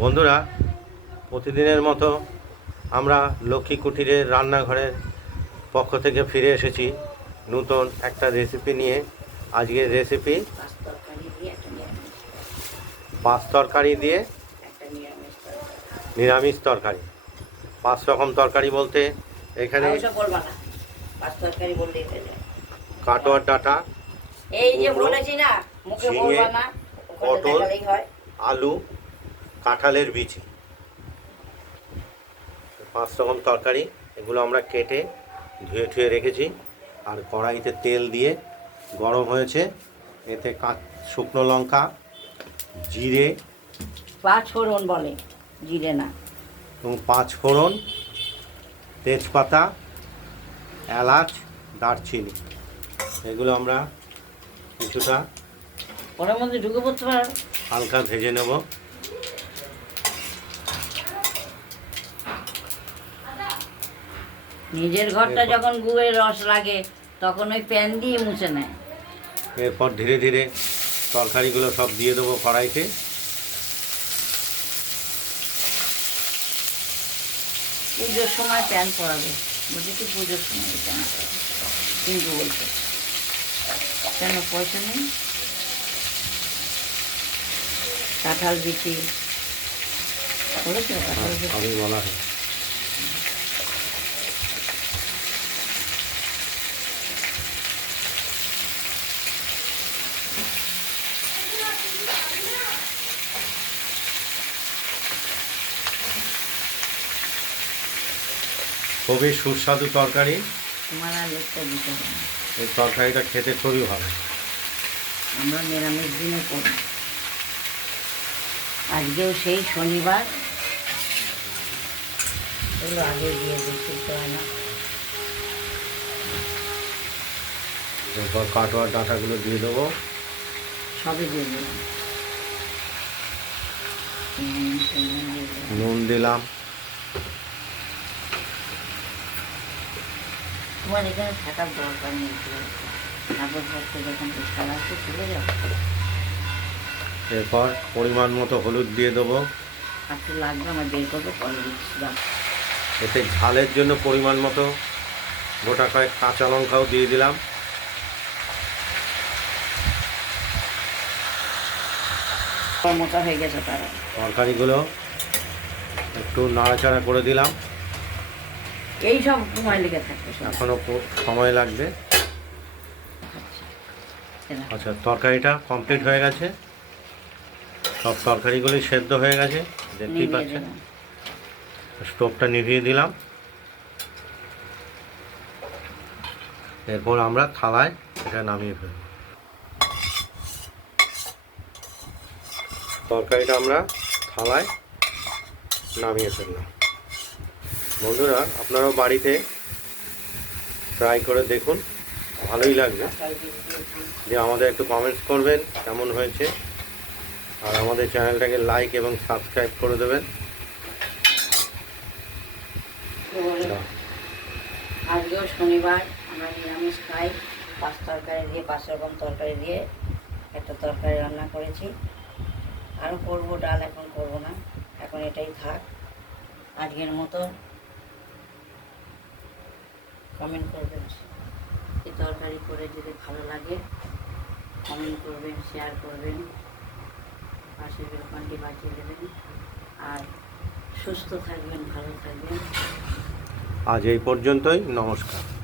বন্ধুরা প্রতিদিনের মতো আমরা লক্ষ্মী কুটিরের রান্নাঘরের পক্ষ থেকে ফিরে এসেছি নতুন একটা রেসিপি নিয়ে। আজকের রেসিপি পাঁচ তরকারি দিয়ে নিরামিষ তরকারি। পাঁচ রকম তরকারি বলতে এখানে কাটোয়ার ডাটা এই যে বলেছি না মুখে পটল, আলু কাঁঠালের বিচি পাঁচ রকম তরকারি এগুলো আমরা কেটে ধুয়ে ঠুয়ে রেখেছি। আর কড়াইতে তেল দিয়ে গরম হয়েছে। এতে কাঁচ শুকনো লঙ্কা জিরে। পাঁচ ফোড়ন বলে জিরে না। এবং পাঁচ ফোড়ন তেজপাতা এলাচ দারচিনি। এগুলো আমরা কিছুটা ওর মধ্যে ঢুকে পড়তে পারো। হালকা ভেজে নেব। নিজের ঘরটা যখন গুড়ের রস লাগে তখন ওই প্যান দিয়ে মুছে নেয়। এরপর ধীরে ধীরে তরকারিগুলো সব দিয়ে দেবো কড়াইতে। পুজোর সময় প্যান পরাবে। বুঝেছি পুজোর সময় প্যান কিন্তু বলছে কেন পয়সা নেই? কাঁঠাল বিচি। বলেছ কাঁঠাল আমি বলা হয় খুবই সুস্বাদু তরকারি। তোমার আর লেখটা দিতে হবে এই তরকারিটা খেতে খুবই ভালো। আমরা নিরামিষ দিনে করি। আজকেও সেই শনিবার। এগুলো আগে দিয়ে দিতে হয় না। এরপর কাটোয়ার ডাঁটাগুলো দিয়ে দেবো। সবই দিয়ে দিলাম। নুন, দিলাম। তোমার এখানে থাকার দরকার নেই তারপর ধরতে যখন খেলা আসছে চলে যাও এরপর পরিমাণ মতো হলুদ দিয়ে দেবো। আর লাগবে আমার বের করব পরে দিচ্ছি এতে ঝালের জন্য পরিমাণ মতো গোটা কয়েক কাঁচা লঙ্কাও দিয়ে দিলাম। মোটা হয়ে গেছে তারা। তরকারিগুলো একটু নাড়াচাড়া করে দিলাম। এই সব সময় লেগে থাকবে এখনও সময় লাগবে। আচ্ছা তরকারিটা কমপ্লিট হয়ে গেছে। সব তরকারিগুলি সেদ্ধ হয়ে গেছে দেখতেই পাচ্ছেন। স্টোভটা নিভিয়ে দিলাম। এরপর আমরা থালায় এটা নামিয়ে ফেলব। তরকারিটা আমরা থালায় নামিয়ে ফেললাম। বন্ধুরা, আপনারাও বাড়িতে ট্রাই করে দেখুন, ভালোই লাগবে। যে আমাদের একটু কমেন্টস করবেন, কেমন হয়েছে। আর আমাদের চ্যানেলটাকে লাইক এবং সাবস্ক্রাইব করে দেবেন। আজকেও শনিবার, আমরা নিরামিষ খাই। পাঁচ তরকারি দিয়ে, পাঁচ রকম তরকারি দিয়ে একটা তরকারি রান্না করেছি। আরও করব, ডাল এখন করব না। এখন এটাই থাক। আজকের মতো কমেন্ট করবেন এই তরকারি করে যদি ভালো লাগে কমেন্ট করবেন শেয়ার করবেন। পাশের বেলকনটি বাঁচিয়ে দেবেন। আর সুস্থ থাকবেন, ভালো থাকবেন। আজ এই পর্যন্তই, নমস্কার।